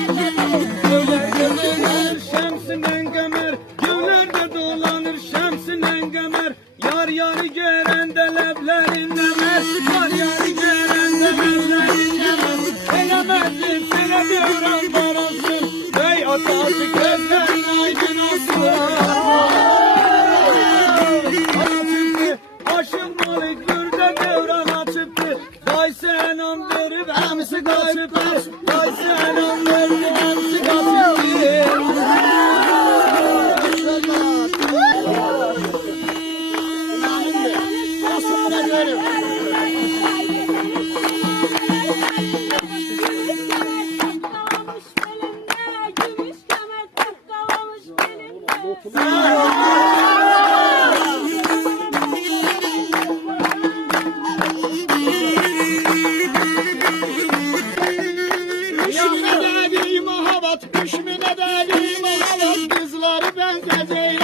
Göllerde dolanır şemsinden kemer, göllerde dolanır şemsinden kemer. Yar yarı gören de leblerin emer, yar yarı gören de leblerin emer. Elemezsin sene devran barasın, bey atası gözlerin aydın olsun. Aşım balık gürde devran açıptı, vay senam verip hemsi kaçıptı, vay senam verip hemsi kaçıptı. Düşmüne dedi mahabat, kızları benzeceğim.